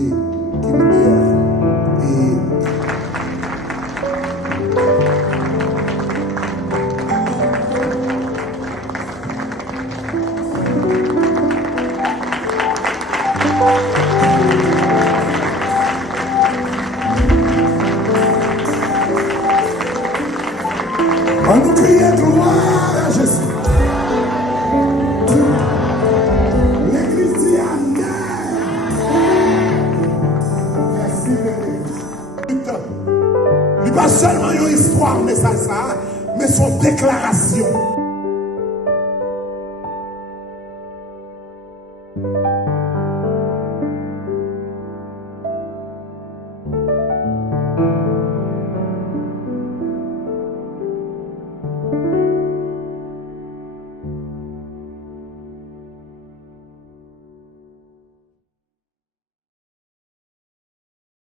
qui libère. Et on nous crie gloire à Jésus. L'église dit Amen. Merci l'église. Il n'est pas seulement une histoire, mais ça, mais son déclaration.